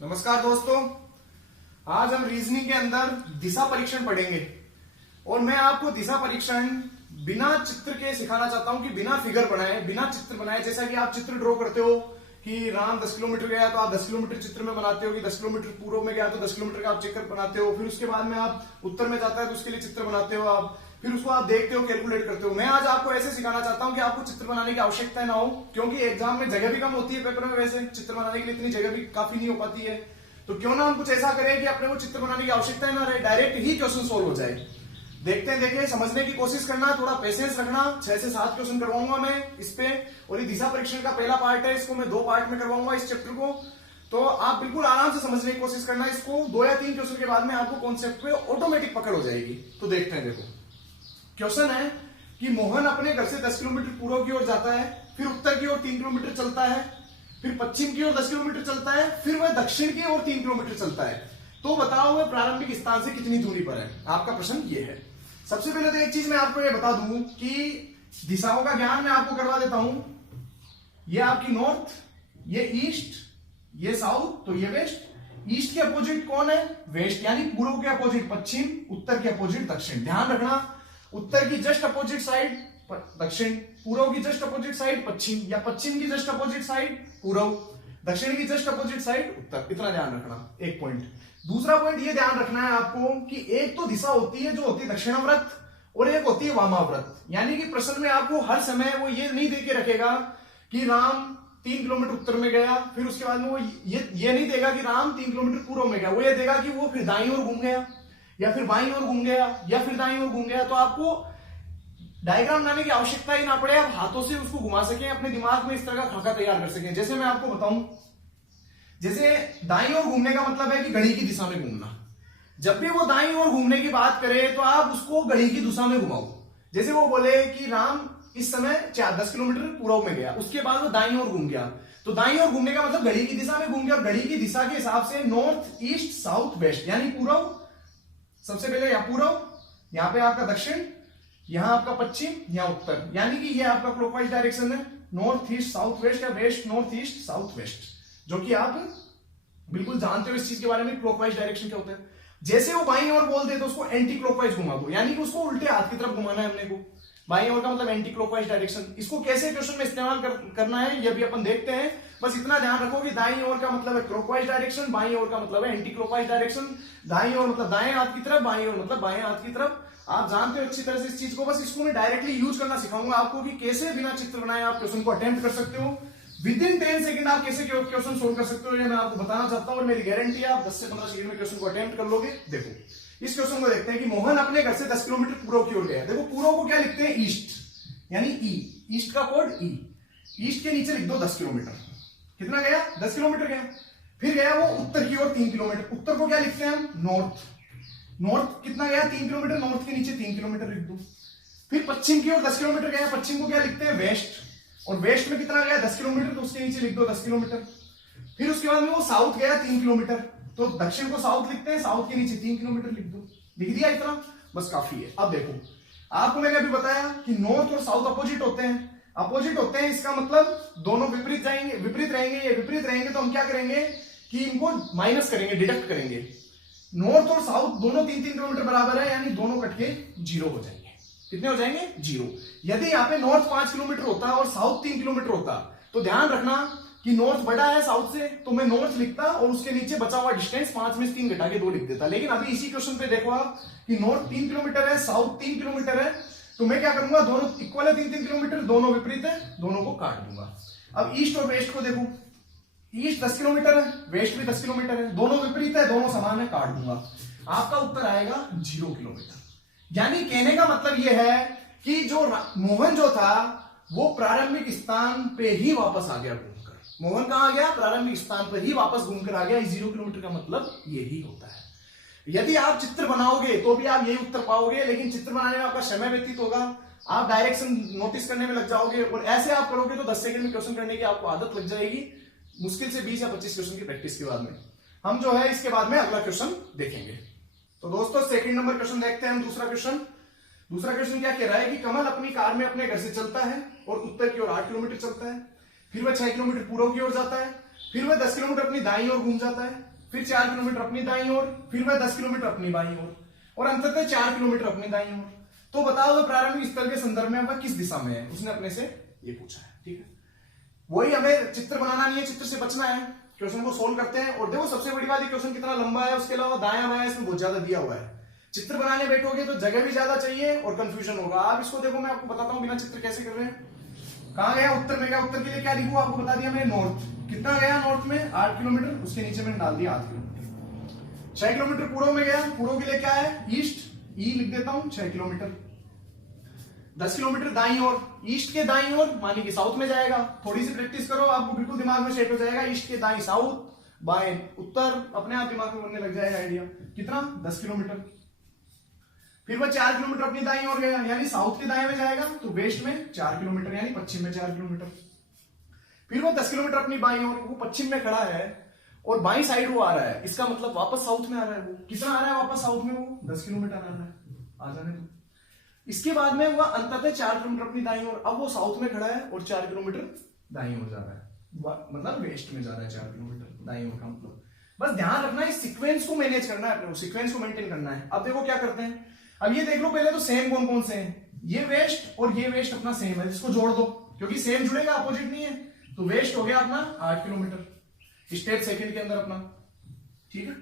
नमस्कार दोस्तों, आज हम रीजनिंग के अंदर दिशा परीक्षण पढ़ेंगे और मैं आपको दिशा परीक्षण बिना चित्र के सिखाना चाहता हूं कि बिना फिगर बनाए, बिना चित्र बनाए। जैसा कि आप चित्र ड्रॉ करते हो कि राम 10 किलोमीटर गया तो आप 10 किलोमीटर चित्र में बनाते हो, कि 10 किलोमीटर पूर्व में गया तो 10 किलोमीटर का आप चित्र बनाते हो, फिर उसके बाद में आप उत्तर में जाता है तो उसके लिए चित्र बनाते हो आप, फिर उसको आप देखते हो, कैलकुलेट करते हो। मैं आज आपको ऐसे सिखाना चाहता हूं कि आपको चित्र बनाने की आवश्यकता ना हो, क्योंकि एग्जाम में जगह भी कम होती है पेपर में, वैसे चित्र बनाने के लिए इतनी जगह भी काफी नहीं हो पाती है। तो क्यों ना हम कुछ ऐसा करें कि अपने को चित्र बनाने की आवश्यकता ना रहे, डायरेक्ट ही क्वेश्चन सोल्व हो जाए। देखते हैं, देखिए, समझने की कोशिश करना, थोड़ा पेशेंस रखना। 6 से 7 क्वेश्चन करवाऊंगा मैं इस पे, और ये दिशा परीक्षण का पहला पार्ट है, इसको मैं 2 पार्ट में करवाऊंगा इस चैप्टर को। तो आप बिल्कुल आराम से समझने की कोशिश करना इसको। 2 या 3 क्वेश्चन के बाद में आपको कॉन्सेप्ट पे ऑटोमेटिक पकड़ हो जाएगी। तो देखते हैं, देखो क्वेश्चन है कि मोहन अपने घर से 10 किलोमीटर पूर्व की ओर जाता है, फिर उत्तर की ओर 3 किलोमीटर चलता है, फिर पश्चिम की ओर 10 किलोमीटर चलता है, फिर वह दक्षिण की ओर 3 किलोमीटर चलता है। तो बताओ वह प्रारंभिक स्थान से कितनी दूरी पर है। आपका प्रश्न ये है। सबसे पहले तो एक चीज मैं आपको ये बता दूं कि दिशाओं का ज्ञान मैं आपको करवा देता हूं। ये आपकी नॉर्थ, ये ईस्ट, ये साउथ, तो ये वेस्ट। ईस्ट के अपोजिट कौन है? वेस्ट, यानी पूर्व के अपोजिट पश्चिम, उत्तर के अपोजिट दक्षिण। ध्यान रखना, उत्तर की जस्ट अपोजिट साइड दक्षिण, पूर्व की जस्ट अपोजिट साइड पश्चिम, या पश्चिम की जस्ट अपोजिट साइड पूर्व, दक्षिण की जस्ट अपोजिट साइड उत्तर। इतना ध्यान रखना, एक पॉइंट। दूसरा पॉइंट ये ध्यान रखना है आपको कि एक तो दिशा होती है जो होती है दक्षिणाव्रत, और एक होती है वामाव्रत। यानी कि प्रश्न में आपको हर समय वो ये नहीं देके रखेगा कि राम 3 किलोमीटर उत्तर में गया, फिर उसके बाद में वो ये नहीं देगा कि राम 3 किलोमीटर पूर्व में गया। वो ये देगा कि वो फिर दाईं ओर घूम गया, या फिर बाईं ओर घूम गया, या फिर दाईं ओर घूम गया। तो आपको डायग्राम बनाने की आवश्यकता ही ना पड़े, आप हाथों से उसको घुमा सकें, अपने दिमाग में इस तरह का खाका तैयार कर सकें। जैसे मैं आपको बताऊं, जैसे दाईं ओर घूमने का मतलब है कि घड़ी की दिशा में घूमना। जब भी वो दाईं ओर घूमने की बात करे तो आप उसको घड़ी की दिशा में घुमाओ। जैसे वो बोले कि राम इस समय 10 किलोमीटर पूर्व में गया, उसके बाद वो दाईं ओर घूम गया, तो दाईं ओर घूमने का मतलब घड़ी की दिशा में घूम गया। और घड़ी की दिशा के हिसाब से नॉर्थ, ईस्ट, साउथ, वेस्ट, यानी पूर्व, सबसे पहले यहां पूर्व, यहां पे आपका दक्षिण, यहां आपका पश्चिम, यहां उत्तर। यानी कि ये आपका क्लॉकवाइज डायरेक्शन है, नॉर्थ ईस्ट साउथ वेस्ट, या west north east south west, जो कि आप बिल्कुल जानते हो इस चीज के बारे में, क्लॉकवाइज डायरेक्शन क्या होता है। जैसे वो बाईं ओर बोल दे तो उसको एंटी क्लॉकवाइज घुमा दो, यानी कि उसको उल्टे हाथ की तरफ घुमाना है हमने को। बाईं ओर का मतलब एंटी क्लॉकवाइज डायरेक्शन। इसको कैसे क्वेश्चन में इस्तेमाल करना है ये भी अपन देखते हैं। बस इतना ध्यान रखो कि दाईं ओर का मतलब है क्लॉकवाइज डायरेक्शन, बाईं ओर का मतलब है एंटी क्लॉकवाइज डायरेक्शन। दाईं ओर मतलब दाएं हाथ की तरफ, बाईं ओर मतलब बाएं हाथ की तरफ। आप जानते हो अच्छी तरह से इस चीज को। बस इसको मैं डायरेक्टली यूज करना सिखाऊंगा आपको कि कैसे बिना चित्र बनाए आप क्वेश्चन को अटेम्प्ट कर सकते हो। विद इन 10 सेकंड आप कैसे क्वेश्चन सोल्व कर सकते हो ये मैं आपको बताना चाहता हूं, और मेरी गारंटी है आप 10 से 15 सेकंड में क्वेश्चन को अटेम्प्ट कर लोगे। देखो इस क्वेश्चन को देखते हैं कि मोहन अपने घर से 10 किलोमीटर पूर्व की ओर गया। देखो पूर्व को क्या लिखते हैं? ईस्ट, यानी ई, ईस्ट का कोड ई। ईस्ट के नीचे लिख दो 10 किलोमीटर। कितना गया? 10 किलोमीटर गया। फिर गया वो उत्तर की ओर 3 किलोमीटर। उत्तर को क्या लिखते हैं हम? नॉर्थ। नॉर्थ कितना गया? 3 किलोमीटर। नॉर्थ के नीचे 3 किलोमीटर लिख दो। फिर पश्चिम की ओर 10 किलोमीटर गया। पश्चिम को क्या लिखते हैं? वेस्ट। और वेस्ट में कितना गया? 10 किलोमीटर, तो उसके नीचे लिख दो 10 किलोमीटर। फिर उसके बाद में वो साउथ गया 3 किलोमीटर, तो दक्षिण को साउथ लिखते हैं, साउथ के नीचे 3 किलोमीटर लिख दो। लिख दिया इतना, बस काफी है। अब देखो, आपको मैंने अभी बताया कि नॉर्थ और साउथ अपोजिट होते हैं। अपोजिट होते हैं इसका मतलब दोनों विपरीत जाएंगे, विपरीत रहेंगे। ये विपरीत रहेंगे तो हम क्या करेंगे कि इनको माइनस करेंगे, डिडक्ट करेंगे। नॉर्थ और साउथ दोनों 3-3 किलोमीटर बराबर है, यानी दोनों कट के 0 हो जाएंगे। कितने हो जाएंगे? 0। यदि यहाँ पे नॉर्थ 5 किलोमीटर होता और साउथ 3 किलोमीटर होता, तो ध्यान रखना कि नॉर्थ बड़ा है साउथ से, तो मैं नॉर्थ लिखता और उसके नीचे बचा हुआ डिस्टेंस 5 में से 3 घटा के 2 लिख देता। लेकिन अभी इसी क्वेश्चन पे देखो आप कि नॉर्थ 3 किलोमीटर है, साउथ 3 किलोमीटर है, तो मैं क्या करूंगा, दोनों इक्वल है 3-3 किलोमीटर, दोनों विपरीत है, दोनों को काट दूंगा। अब ईस्ट और वेस्ट को देखो, ईस्ट 10 किलोमीटर है, वेस्ट भी 10 किलोमीटर है, दोनों विपरीत है, दोनों समान है, काट दूंगा। आपका उत्तर आएगा 0 किलोमीटर। यानी कहने का मतलब यह है कि जो मोहन जो था वो प्रारंभिक स्थान पे ही वापस आ गया घूमकर। मोहन कहां आ गया? प्रारंभिक स्थान पर ही वापस घूमकर आ गया। इस 0 किलोमीटर का मतलब यही होता है। यदि आप चित्र बनाओगे तो भी आप यही उत्तर पाओगे, लेकिन चित्र बनाने में आपका समय व्यतीत होगा, आप डायरेक्शन नोटिस करने में लग जाओगे, और ऐसे आप करोगे तो 10 सेकंड में क्वेश्चन करने की आपको आदत लग जाएगी, मुश्किल से 20 या 25 क्वेश्चन की प्रैक्टिस के बाद में। हम जो है इसके बाद में अगला क्वेश्चन देखेंगे। तो दोस्तों सेकंड नंबर क्वेश्चन देखते हैं हम। दूसरा क्वेश्चन क्या कह रहा है कि कमल अपनी कार में अपने घर से चलता है और उत्तर की ओर 8 किलोमीटर चलता है, फिर वह 6 किलोमीटर पूर्व की ओर जाता है, फिर वह 10 किलोमीटर अपनी दाईं ओर घूम जाता है, फिर 4 किलोमीटर अपनी दाईं ओर, फिर वह 10 किलोमीटर अपनी बाईं ओर, और अंततः 4 किलोमीटर अपनी दाईं ओर। तो बताओ वह प्रारंभिक स्थल के संदर्भ में वह किस दिशा में है, उसने अपने से ये पूछा है। ठीक है, वही हमें चित्र बनाना नहीं है, चित्र से बचना है। क्वेश्चन को सोल्व करते हैं। और देखो सबसे बड़ी बात, ये क्वेश्चन कितना लंबा है, उसके अलावा दायां बायां इसमें बहुत ज्यादा दिया हुआ है। चित्र बनाने बैठोगे तो जगह भी ज्यादा चाहिए और कंफ्यूजन होगा। आप इसको देखो, मैं आपको बताता हूं बिना चित्र कैसे कर रहे हैं। कहां गया उत्तर में, गया उत्तर के लिए क्या लिखू, आपको बता दिया मैंने, नॉर्थ। कितना गया नॉर्थ में, 8 किलोमीटर, उसके नीचे मैंने डाल दिया 8 किलोमीटर। 6 किलोमीटर पूर्व में गया, पूर्व के लिए क्या है, ईस्ट, ई लिख देता हूं 6 किलोमीटर। 10 किलोमीटर दाईं ओर, ईस्ट के दाईं ओर मानी कि साउथ में जाएगा। थोड़ी सी प्रैक्टिस करो, आपको बिल्कुल दिमाग में सेट हो जाएगा। ईस्ट के दाईं साउथ, बाएं उत्तर, अपने आप दिमाग में बनने लग जाएगा आइडिया। कितना, 10 किलोमीटर। फिर वह 4 किलोमीटर अपनी दाईं ओर गया, यानी साउथ के दाएं में जाएगा, तो वेस्ट में 4 किलोमीटर, यानी पश्चिम में 4 किलोमीटर। फिर वो 10 किलोमीटर अपनी बाईं ओर, वो पश्चिम में खड़ा है और बाईं साइड वो आ रहा है, इसका मतलब वापस साउथ में आ रहा है। वो कितना आ रहा है वापस साउथ में, वो 10 किलोमीटर आ रहा है, आ जाने दो। इसके बाद में वह अंततः 4 किलोमीटर अपनी दाईं ओर, अब वो साउथ में खड़ा है और 4 किलोमीटर दाईं ओर जा रहा है, मतलब वेस्ट में जा रहा है 4 किलोमीटर दाईं ओर का मतलब। बस ध्यान रखना है, सीक्वेंस को मैनेज करना है, अपने सीक्वेंस को मेंटेन करना है। अब देखो क्या करते हैं, अब ये देख लो पहले तो सेम कौन कौन से हैं, ये वेस्ट और ये वेस्ट अपना सेम है, इसको जोड़ दो क्योंकि सेम जुड़ेगा, अपोजिट नहीं है। तो वेस्ट हो गया अपना 8 किलोमीटर स्टेप सेकंड के अंदर अपना। ठीक है,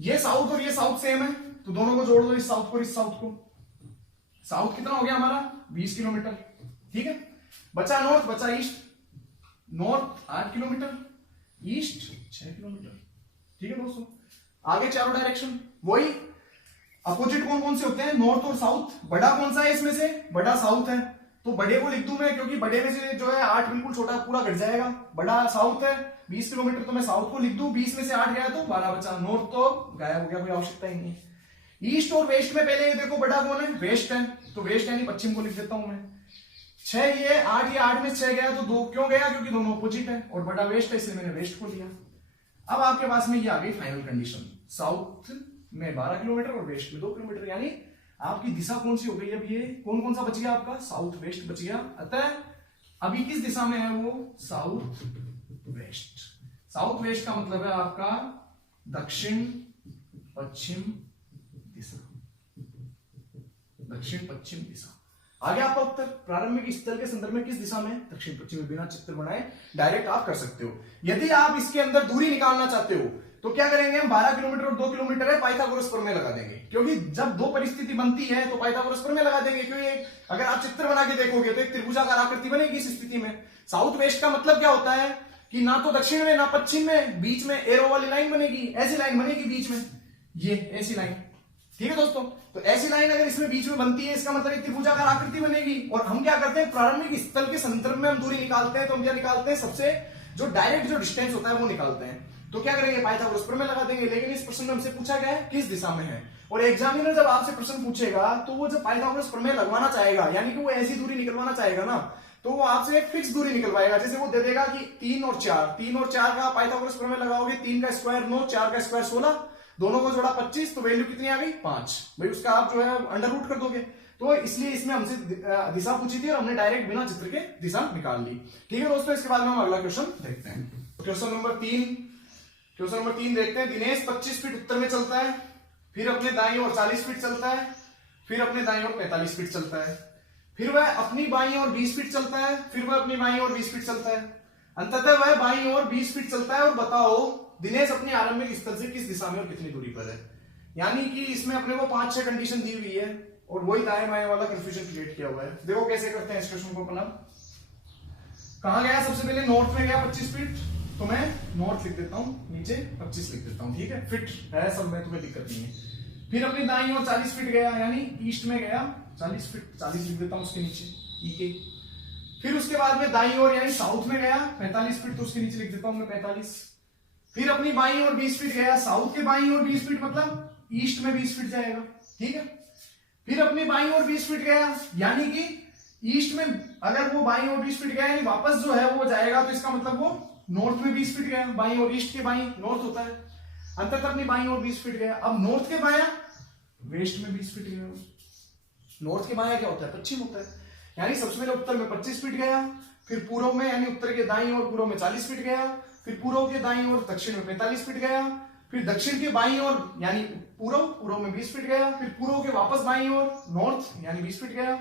ये साउथ और ये साउथ सेम है, तो दोनों को जोड़ दो, इस साउथ को इस साउथ को। साउथ कितना हो गया हमारा, 20 किलोमीटर। ठीक है, बचा नॉर्थ, बचा east. North 8 kilometre, east 6 kilometre. ठीक है दोस्तों, आगे चारों डायरेक्शन वही। अपोजिट कौन कौन से होते हैं, नॉर्थ और साउथ। बड़ा कौन सा है इसमें से, बड़ा साउथ है, तो बड़े को लिख दूं मैं, क्योंकि बड़े में से जो है 8 बिल्कुल छोटा पूरा घट जाएगा। बड़ा साउथ है 20 किलोमीटर, तो मैं साउथ को लिख दूं, 20 में से 8 गया तो 12 बचा। नॉर्थ तो गायब हो गया, कोई आवश्यकता ही नहीं है। ईस्ट और वेस्ट में पहले देखो बड़ा कौन है, वेस्ट है, तो वेस्ट यानी पश्चिम को लिख देता हूं मैं। 6 ये 8 में 6 गया तो 2 क्यों गया, क्योंकि दोनों अपोजिट है और बड़ा वेस्ट है, इसलिए मैंने वेस्ट को लिया। अब आपके पास में ये आ गई फाइनल कंडीशन, साउथ में 12 किलोमीटर और वेस्ट में 2 किलोमीटर, यानी आपकी दिशा कौन सी हो गई। अब ये कौन कौन सा बच गया आपका, साउथ वेस्ट बच गया। अतः अभी किस दिशा में है वो, साउथ वेस्ट। साउथ वेस्ट का मतलब है आपका दक्षिण पश्चिम दिशा, दक्षिण पश्चिम दिशा। आगे आपका उत्तर, प्रारंभिक स्थल के संदर्भ में किस दिशा में, दक्षिण पश्चिम में। बिना चित्र बनाए डायरेक्ट आप कर सकते हो। यदि आप इसके अंदर दूरी निकालना चाहते हो तो क्या करेंगे हम, 12 किलोमीटर और 2 किलोमीटर है, पाइथागोरस प्रमेय लगा देंगे, क्योंकि जब दो परिस्थिति बनती है तो पाइथागोरस प्रमेय लगा देंगे। क्योंकि अगर आप चित्र बना के देखोगे तो एक त्रिभुजाकार आकृति बनेगी इस स्थिति में। साउथ वेस्ट का मतलब क्या होता है कि ना तो दक्षिण में ना पश्चिम में, बीच में एरो वाली लाइन बनेगी, ऐसी लाइन बनेगी बीच में, ये ऐसी लाइन। ठीक है दोस्तों, तो ऐसी लाइन अगर इसमें बीच में बनती है, इसका मतलब एक त्रिभुजाकार आकृति बनेगी। और हम क्या करते हैं, प्रारंभिक स्थल के संदर्भ में हम दूरी निकालते हैं, तो हम क्या निकालते हैं, सबसे जो डायरेक्ट जो डिस्टेंस होता है वो निकालते हैं। तो क्या करेंगे, पाइथागोरस प्रमेय लगा देंगे। लेकिन इस प्रश्न में हमसे पूछा गया है किस दिशा में है, और एग्जामिनर जब आपसे प्रश्न पूछेगा तो वो जब पाइथागोरस प्रमेय लगवाना चाहेगा, यानी कि वो ऐसी दूरी निकलवाना चाहेगा ना, तो वो आपसे एक फिक्स दूरी निकलवाएगा। जैसे वो दे देगा कि 3 और 4 का पाइथागोरस प्रमेय लगाओगे, 3 का स्क्वायर 9, 4 का स्क्वायर 16, दोनों को जोड़ा 25, तो वैल्यू कितनी आ गई 5। भाई उसका आप जो है अंडर रूट कर दोगे। तो इसलिए इसमें हमसे दिशा पूछी थी और हमने डायरेक्ट बिना चित्र के दिशा निकाल ली। ठीक है दोस्तों, इसके बाद में हम अगला क्वेश्चन देखते हैं। क्वेश्चन नंबर 3 देखते हैं। दिनेश 25 फीट उत्तर में चलता है, फिर अपने दाईं ओर 40 फीट चलता है, फिर अपने दाईं ओर 45 फीट चलता है, फिर वह अपनी बाईं ओर 20 फीट चलता है, फिर वह अपनी बाईं ओर 20 फीट चलता है, अंततः वह बाईं ओर 20 फीट चलता है। और बताओ दिनेश अपने आरंभिक स्थल से किस दिशा में और कितनी दूरी पर है। यानी कि इसमें अपने को 5-6 कंडीशन दी हुई है और वही दाएं बाएं वाला कंफ्यूजन क्रिएट किया हुआ है। देखो कैसे करते हैं इस क्वेश्चन को। अपना कहां गया, सबसे पहले नॉर्थ में गया 25 फीट, तो मैं नॉर्थ लिख देता हूं, नीचे 25 लिख देता हूं। ठीक है, फिट है सब में, तुम्हें दिक्कत नहीं है। फिर अपनी दाईं ओर 40 फीट गया, यानी ईस्ट में गया 40 फीट, 40 लिख देता हूं उसके नीचे ई के। फिर उसके बाद में दाईं ओर यानी साउथ में गया 45 फीट, तो उसके नीचे लिख देता हूं मैं 45। फिर अपनी बाईं ओर 20 फीट गया, साउथ के बाईं ओर 20 फीट मतलब ईस्ट में 20 फीट जाएगा। ठीक है, फिर अपनी बाईं ओर 20 फीट गया, यानी कि ईस्ट में अगर वो बाईं ओर 20 फीट गया यानी वापस जो है वो जाएगा, तो इसका मतलब वो नॉर्थ में 20 फीट गया, बाईं ओर, ईस्ट के बाईं नॉर्थ होता है, अंततः अपनी बाईं ओर 20 फीट गया। अब नॉर्थ के बाया वेस्ट में 20 फीट गया। नॉर्थ के बाया क्या होता है, पश्चिम होता है। यानी सबसे पहले उत्तर में 25 फीट गया, फिर पूर्व में यानी उत्तर के दाईं ओर पूर्व में 40 फीट गया, फिर पूर्व के दाईं ओर दक्षिण में 45 फीट गया, फिर दक्षिण के बाईं ओर यानी पूर्व में 20 फीट गया, फिर पूर्व के वापस बाईं ओर नॉर्थ यानी 20 फीट गया,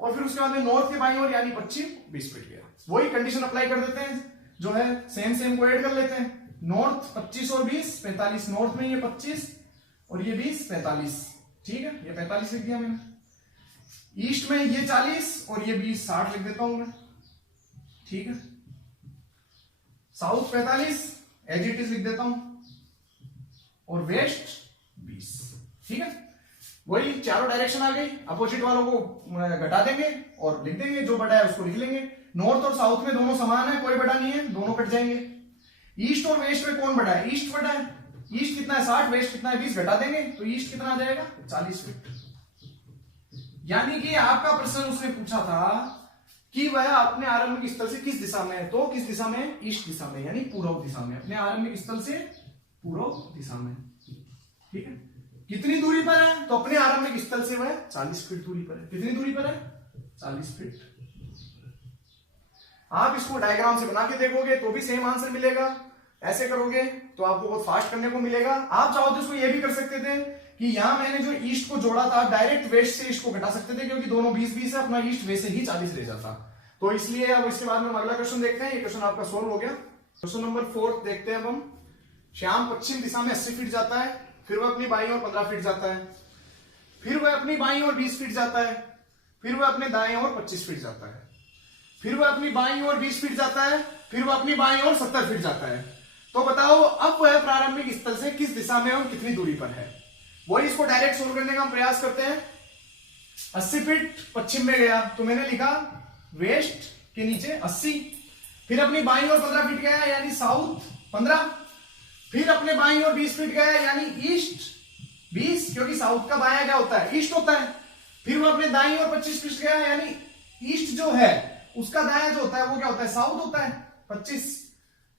और फिर उसके बाद में नॉर्थ के बाईं ओर यानी पश्चिम 20 फीट गया। वही कंडीशन अप्लाई कर देते हैं, जो है सेम को ऐड कर लेते हैं। नॉर्थ 25 और 20 45, नॉर्थ में ये 25 और ये 20 45, ठीक है, ये 45 लिख दिया मैंने। ईस्ट में ये 40 और ये 20 60 लिख देता हूं मैं, ठीक है। साउथ 45 एज इट इज लिख देता हूं, और वेस्ट 20, ठीक है। वही चारों डायरेक्शन आ गई, अपोजिट वालों को घटा देंगे और लिख देंगे, जो बड़ा है उसको लिख लेंगे। नॉर्थ और साउथ में दोनों समान है, कोई बड़ा नहीं है, दोनों कट जाएंगे। ईस्ट और वेस्ट में कौन बड़ा है? ईस्ट बड़ा है। ईस्ट कितना है 60, वेस्ट कितना है 20, घटा देंगे तो ईस्ट कितना आ जाएगा 40 फीट। यानी कि आपका प्रश्न उसने पूछा था कि वह अपने आरंभिक स्थल से किस दिशा में है, तो किस दिशा में? ईस्ट दिशा में, यानी पूर्व दिशा में। अपने आरंभिक स्थल से पूर्व दिशा में, ठीक है। कितनी दूरी पर है? तो अपने आरंभिक स्थल से वह 40 फीट दूरी पर है। कितनी दूरी पर है? 40 फीट। आप इसको डायग्राम से बना के देखोगे तो भी सेम आंसर मिलेगा, ऐसे करोगे तो आपको बहुत फास्ट करने को मिलेगा। आप चाहो तो इसको ये भी कर सकते थे कि यहां मैंने जो ईस्ट को जोड़ा था, डायरेक्ट वेस्ट से ईस्ट को घटा सकते थे, क्योंकि दोनों 20-20 है, अपना ईस्ट वेस्ट से ही 40 ले जाता। तो इसलिए अब इसके बाद में अगला क्वेश्चन देखते हैं। ये क्वेश्चन आपका सोल्व हो गया। क्वेश्चन नंबर 4 देखते हैं अब हम। श्याम पश्चिम दिशा में 80 फीट जाता है, फिर वह अपनी बाईं ओर 15 फीट जाता है, फिर वह अपनी बाईं ओर 20 फीट जाता है, फिर वह अपने दाएं ओर 25 फीट जाता है, फिर वह अपनी बाईं ओर 20 फीट जाता है, फिर वह अपनी बाईं ओर 70 फीट जाता है। तो बताओ अब वह प्रारंभिक स्थल से किस दिशा में और कितनी दूरी पर है? वही इसको डायरेक्ट सोल्व करने का हम प्रयास करते हैं। 80 फीट पश्चिम में गया तो मैंने लिखा वेस्ट के नीचे 80, फिर अपनी बाईं ओर 15 फीट गया यानी साउथ 15, फिर अपने बाईं ओर 20 फीट गया यानी ईस्ट 20, क्योंकि साउथ का बायां क्या होता है? ईस्ट होता है। फिर वो अपने दाईं ओर 25 फीट गया यानी ईस्ट जो है उसका दायां जो होता है वो क्या होता है? साउथ होता है 25।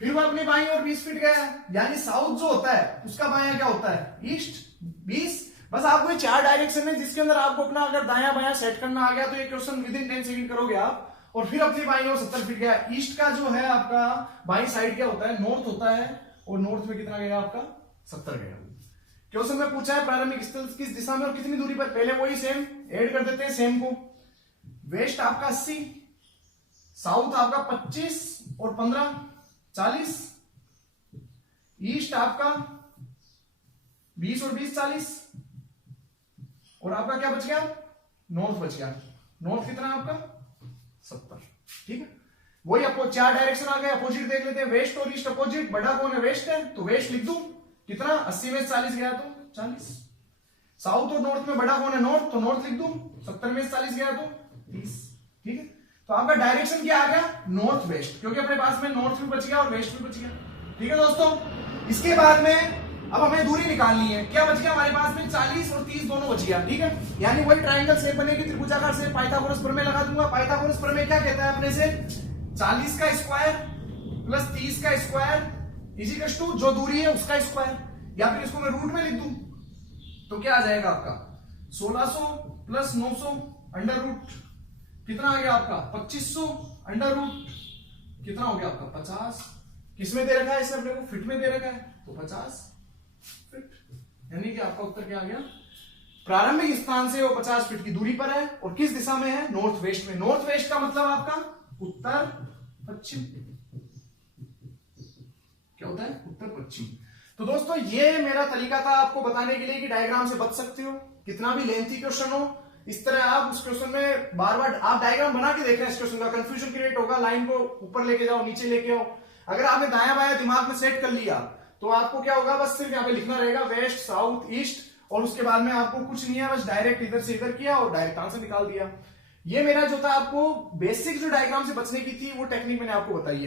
फिर वो अपनी बाईं ओर 20 फीट गया यानी साउथ जो होता है उसका बायां क्या होता है? ईस्ट 20। बस आपको ये 4 डायरेक्शन है जिसके अंदर आपको अपना अगर दायां बायां सेट करना आ गया तो ये क्वेश्चन विद इन 10 सेकंड करोगे आप। और फिर अपनी बाईं ओर 70 फीट गया। ईस्ट का जो है आपका बाईं साइड क्या होता है? नॉर्थ होता है, और नॉर्थ में कितना गया आपका? 70 गया। क्वेश्चन में पूछा है प्रारंभिक स्थल किस दिशा में और कितनी दूरी पर। पहले वही सेम ऐड कर देते हैं सेम को। वेस्ट आपका 80, साउथ आपका 25 और 15 40, ईस्ट आपका 20 और 20 40, और आपका क्या बच गया? नॉर्थ बच गया। नॉर्थ कितना है आपका? 70, ठीक है। वही आपको 4 डायरेक्शन आ गए, अपोजिट देख लेते हैं। वेस्ट और ईस्ट अपोजिट, बड़ा कौन है? वेस्ट है, तो वेस्ट लिख दूं। कितना? 80 में 40 गया तो 40। साउथ और नॉर्थ में बड़ा कौन है? नॉर्थ, तो नॉर्थ लिख दूं। 70 में 40 गया तो 30, ठीक है। तो आपका डायरेक्शन क्या आ गया? नॉर्थ वेस्ट, क्योंकि अपने पास में नॉर्थ भी बच गया और वेस्ट भी बच गया, ठीक है दोस्तों। इसके बाद में अब हमें दूरी निकालनी है। क्या बच गया हमारे पास में? 40 और 30 दोनों बच गया, ठीक है। यानी वही ट्रायंगल शेप बनेगी, त्रिभुजाकार से पाइथागोरस प्रमेय लगा दूंगा। पाइथागोरस प्रमेय क्या कहता है अपने से? 40 का स्क्वायर प्लस 30 का स्क्वायर इजिकल्स टू जो दूरी है उसका स्क्वायर, या फिर इसको मैं रूट में लिख दूं तो क्या आ जाएगा आपका? 1600 प्लस 900 अंडर रूट कितना आ गया आपका? 2500 अंडर रूट कितना हो गया आपका? 50। किसमें दे रखा है इसे? अपने को फिट में दे रखा है, तो 50 फिट। यानी कि आपका उत्तर क्या आ गया? प्रारंभिक स्थान से वो 50 फीट की दूरी पर है, और किस दिशा में है? नॉर्थ वेस्ट में। नॉर्थ वेस्ट का मतलब आपका उत्तर पश्चिम। क्या होता है? उत्तर पश्चिम। तो दोस्तों ये मेरा तरीका था आपको बताने के लिए कि डायग्राम से बच सकते हो, कितना भी लेंथी क्वेश्चन हो। इस तरह आप उस क्वेश्चन में बार बार आप डायग्राम बना के देख रहे हैं, इस क्वेश्चन का कंफ्यूजन क्रिएट होगा। लाइन को ऊपर लेके जाओ, नीचे लेके आओ। अगर आपने दाया बाया दिमाग में सेट कर लिया तो आपको क्या होगा? बस सिर्फ यहाँ पे लिखना रहेगा वेस्ट साउथ ईस्ट, और उसके बाद में आपको कुछ नहीं है, बस डायरेक्ट इधर से इधर किया और डायरेक्ट आंसर निकाल दिया। ये मेरा जो था आपको बेसिक जो डायग्राम से बचने की थी वो टेक्निक मैंने आपको बताई है।